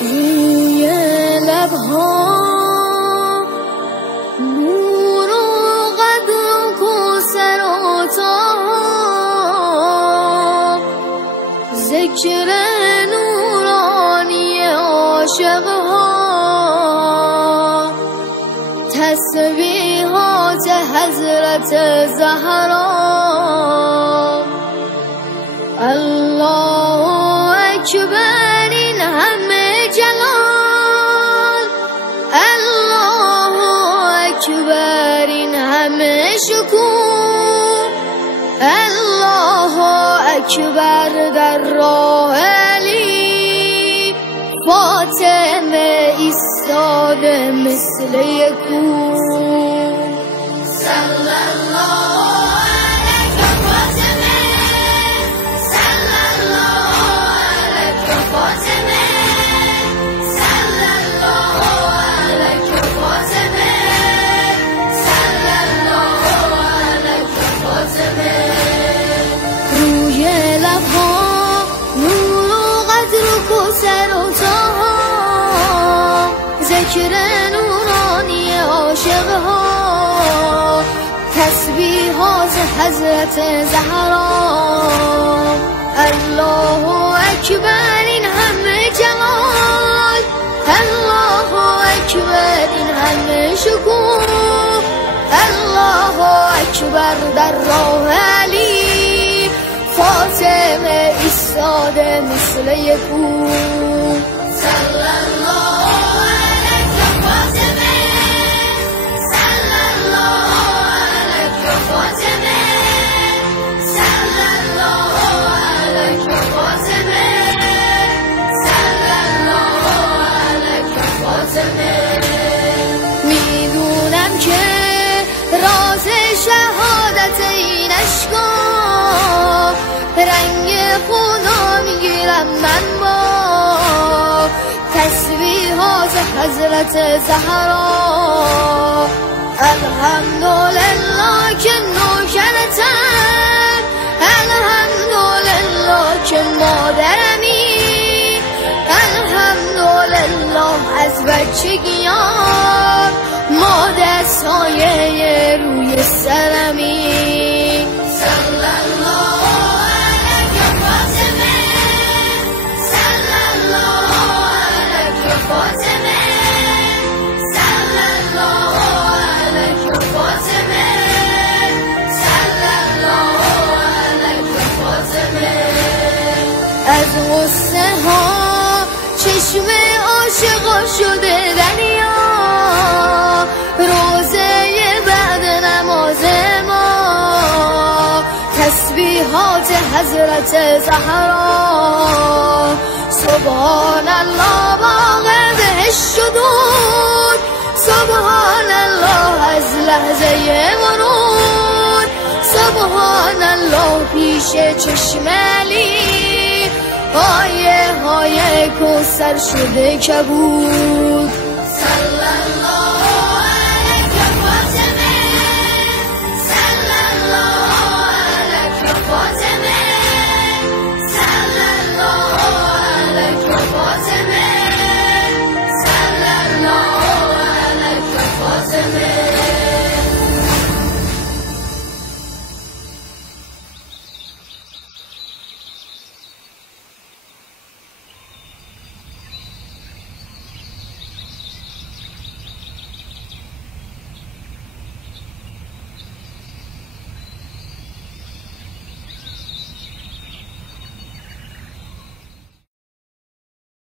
روی لبها نور و قدر و کوثر و طه، ذکر نورانی عاشقها، تسبیحات حضرت زهرا. الله اکبر این همه جلال، الله اکبر این همه شکوه، الله اکبر در راه علی، فاطمه ایستاده مثل یک کوه. صلی الله ذکر نورانی عاشقها، تسبیحات حضرت زهرا. الله اکبر این همه جمال، الله اکبر این همه شکوه، الله اکبر در راه علی، فاطمه ایستاده مثل یک کوه. صلی الله میدونم که راز شهادت این عشقا، رنگ خدا میگیرم من با تسبیحات حضرت زهرا. الحمدلله که نوکرتم، الحمدلله که مادرمی، الحمدلله از بچگیام مادر سایه روی سرمی. صلی الله علیک فاطمه، صلی الله علیک فاطمه، صلی الله علیک فاطمه، صلی الله علیک فاطمه. از غصه ها چشم عاشقا شده دریا، روزه بعد نماز ما تسبیحات حضرت زهرا. سبحان الله باغ بهشت شدود، سبحان الله از لحظه مرور، سبحان الله پیش چشم علی، آیه های کوثر شده کبود.